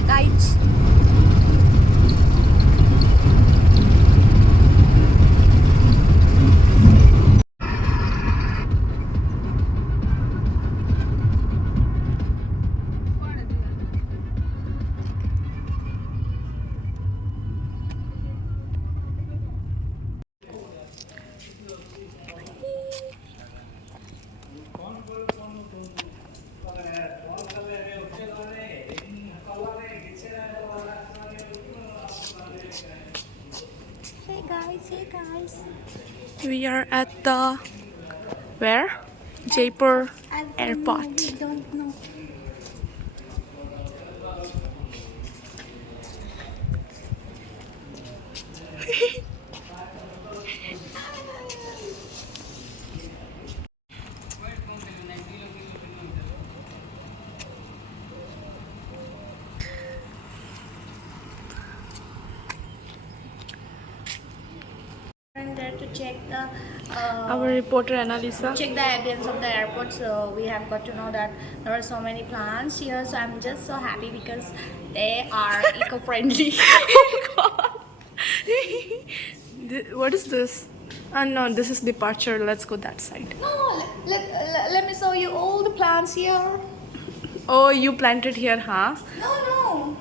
Okay, guys. Hey guys. We are at the where? Jaypore Airport. We don't know. And there to check the Our reporter Annalisa. check the ambience of the airport. So we have got to know that there are so many plants here. So I'm just so happy because they are eco-friendly. What is this? No, this is departure. Let's go that side. No, let me show you all the plants here. Oh, you planted here, huh? No.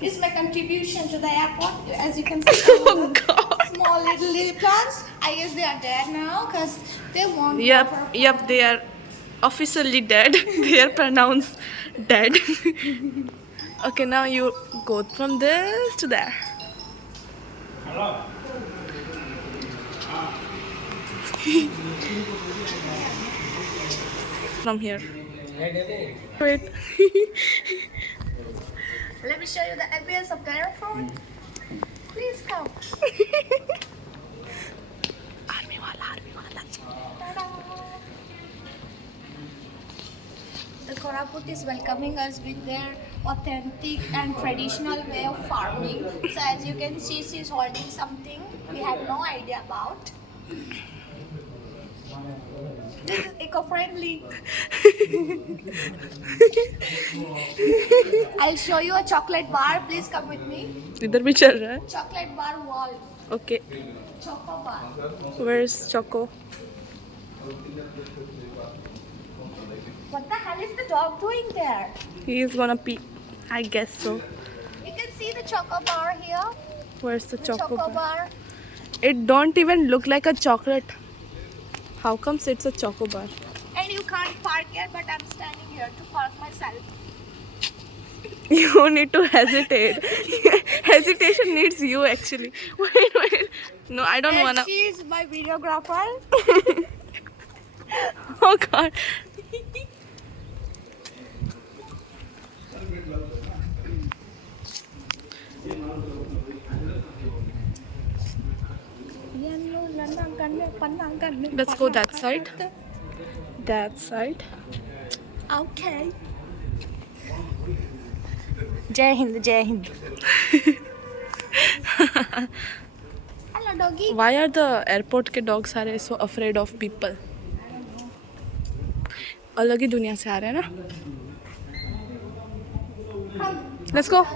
It's my contribution to the airport. As you can see, all Oh the God. small little plants. I guess they are dead now because they won't. Yep. They are officially dead. They are pronounced dead. Okay, now you go from this to there. From here. Wait. Let me show you the ambience of the airport. Please come. Ta-da. The Koraput is welcoming us with their authentic and traditional way of farming. So as you can see, she's holding something we have no idea about. This is eco-friendly. I'll show you a chocolate bar. Please come with me. इधर भी चल रहा है. Chocolate bar wall. Okay. Choco bar. Where's Choco? What the hell is the dog doing there? He is gonna pee. I guess so. You can see the choco bar here. Where's the Choco bar? Bar. It don't even look like a chocolate. How comes it's a Choco bar? And you can't park here, but I'm standing here to park myself. You need to hesitate. Hesitation needs you actually. Wait. No, I don't And wanna. she is my videographer. Oh God. Let's go that side. That side. Okay. Jai Hind, Jai Hind. Hello, doggy. Why are the airport के dogs are so afraid of people? अलग ही दुनिया से आ रहे हैं ना. Let's go.